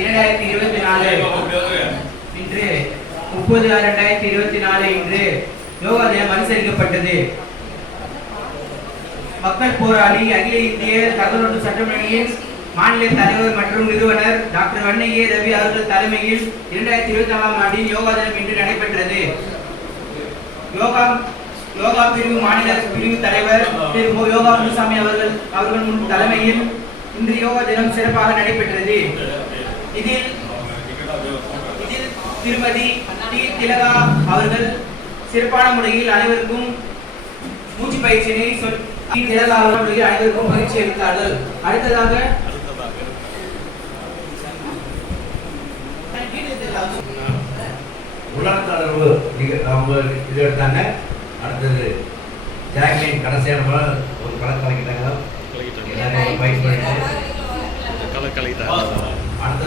இரண்டாயிரத்தி இருபத்தி நாலு. இன்று முப்பது ஆறு ரெண்டாயிரத்தி இருபத்தி நாலு இன்று யோகா தினம் அனுசரிக்கப்பட்டது. மக்கள் போராளி அகில இந்திய தகவல் சட்டமன்றத்தின் மாநில தலைவர் மற்றும் நிறுவனர் டாக்டர் வன்னையே ரவி அவர்கள் தலைமையில் இரண்டாயிரத்தி இருபத்தி நாலாம் ஆண்டில் யோகா தினம் இன்று நடைபெற்றது. யோகா யோகா பிரிவு மாநில பிரிவு தலைவர் திரு யோகா முனுசாமி அவர்கள் அவர்கள் முன் தலைமையில் இன்று யோகா தினம் சிறப்பாக நடைபெற்றது. இதில் இதில் திருமதி டி. திலகா அவர்கள் சிறப்பான முறையில் அனைவருக்கும் மூச்சு பயிற்சியினை சொல் டி. திலகா அவர்கள் அனைவருக்கும் பயிற்சி அளித்தார்கள். அடுத்ததாக உலகத்தளர்வு இது அவங்க இது எடுத்தாங்க அடுத்தது ஜாக்லின் கடைசியான ஒரு கணக்கு கலக்கிட்டாங்க. எல்லாரையும் பயிற்சி பண்ணிட்டு.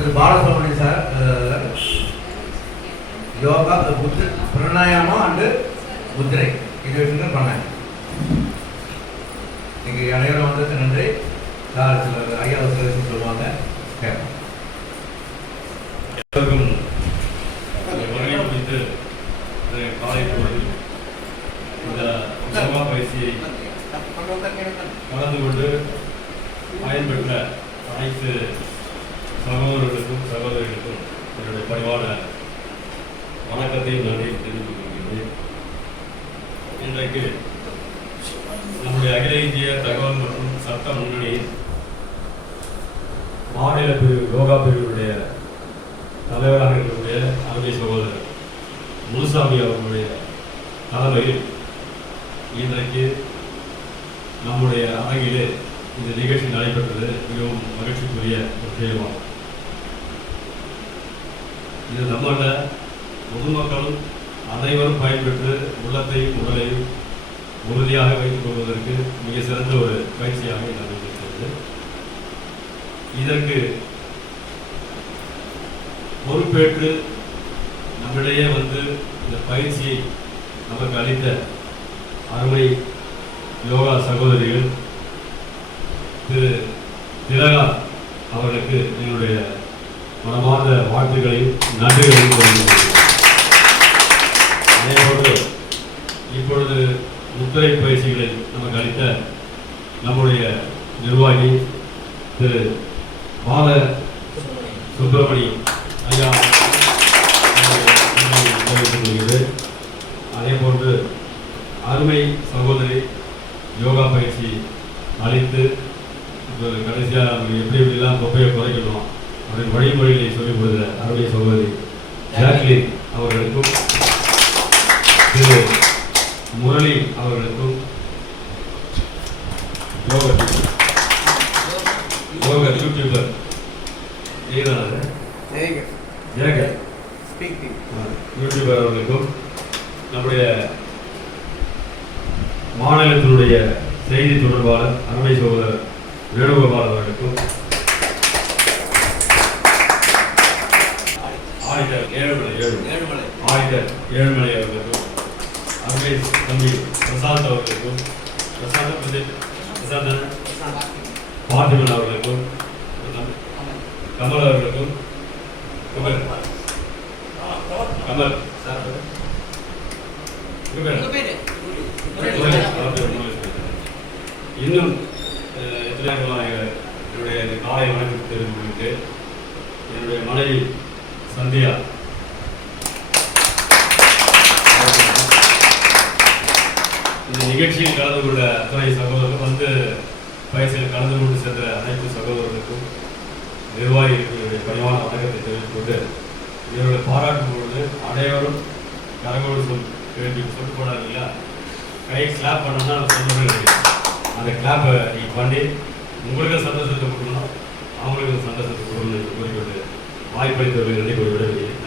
அடுத்தது பாலசுப்ரமணியம் சார் யோகா புத்த பிரணாயாமம் அண்டு முத்திரை. இது விஷயங்கள் பண்ணாங்க நீங்கள் அனைவரும் வந்ததுக்கு நன்றி. சார் சில ஐயா சில சொல்லுவாங்க. கேட்போம். எல்லாருக்கும் வருகை குறித்து காலை பொழுதில் இந்த யோகா பயிற்சியை கலந்து கொண்டு பயன்பெற்ற அனைத்து சகோதரர்களுக்கும் சகோதரிகளுக்கும் என்னுடைய பணிவான வணக்கத்தையும் நன்றியும் தெரிவித்துக் கொள்கிறேன் இன்றைக்கு நம்முடைய அகில இந்திய தகவல் மற்றும் சட்ட முன்னணியின் மாநில பிரிவு யோகா பிரிவுடைய தலைவராக இருக்கக்கூடிய அருமை சகோதரர் முனுசாமி அவர்களுடைய தலைமையில் இன்றைக்கு நம்முடைய அரங்கிலே இந்த நிகழ்ச்சி நடைபெற்றது. மிகவும் மகிழ்ச்சிக்குரிய விஷயமாகும். இது நம்மள பொதுமக்களும் அனைவரும் பயன்பெற்று உள்ளத்தையும் உடலையும் உறுதியாக வைத்துக் கொள்வதற்கு மிக சிறந்த ஒரு பயிற்சியாக இது அமைந்திருக்கிறது. இதற்கு பொறுப்பேற்று நம்மிடையே வந்து இந்த பயிற்சியை நமக்கு அளித்த அருமை யோகா சகோதரிகள் திரு திலகா அவர்களுக்கு என்னுடைய மனமார்ந்த வாழ்த்துக்களையும் நன்றிகளையும் தெரிவித்துக் அதேபோன்று இப்பொழுது முத்திரை பயிற்சிகளை நமக்கு அளித்த நம்முடைய நிர்வாகி திரு பால சுப்பிரமணியம் ஐயா தெரிவித்துக் அதேபோன்று அதே போன்று அருமை சகோதரி யோகா பயிற்சி அளித்து கடைசியாக அவங்க எப்படி எப்படிலாம் தொப்பையை குறைக்கணும் அப்படின்னு வழிமுறைகளை சொல்லிக் கொடுக்குற அருமை சகோதரி ஜாக்லின் அவர்களுக்கும் திரு முரளி அவர்களுக்கும் யோகா யூடியூபர் யூடியூபர் அவர்களுக்கும் நம்முடைய மாநிலத்தினுடைய செய்தி தொடர்பாளர் அருமை சகோதரர் வேணுகோபால் அவர்களுக்கும் ஆடிட்டர் ஏழுமலை ஏழுமலை. ஆடிட்டர் ஏழுமலை அவர்களுக்கும் அருமை தம்பி பிரசாந்த் அவர்களுக்கும் பிரசாந்த் பிரசாந்த் தானே? பார்த்திபன் அவர்களுக்கும் கமல் அவர்களுக்கும் கமல் கமல். சார். இன்னும் என்னுடைய காலை தெரிவித்துவிட்டு என்னுடைய மனைவி சந்தியா. இந்த நிகழ்ச்சியில் கலந்து கொள்ள அத்தனை சகோதரர்கள் வந்து பயிற்சியில் கலந்து கொண்டு சென்ற அனைத்து சகோதரர்களுக்கும் நிர்வாகிகளுடைய பணிவான வணக்கத்தை தெரிவித்துக் கொண்டு இவர்களை பாராட்டும் பொழுது அனைவரும் கரகோடு சொல் வேண்டி சொல்லிட்டு போனார் இல்லையா? கை கிளாப் பண்ணணும்னா நான் அந்த கிளாப்பை நீங்கள் பண்ணி உங்களுக்கு சந்தோஷத்தை கொடுக்கணும் அவங்களுக்கு சந்தோஷத்தை கொடுக்கணும் என்று கூறிக்கொண்டு வாய்ப்பளித்தவர்கள் நன்றி விடவில்லை.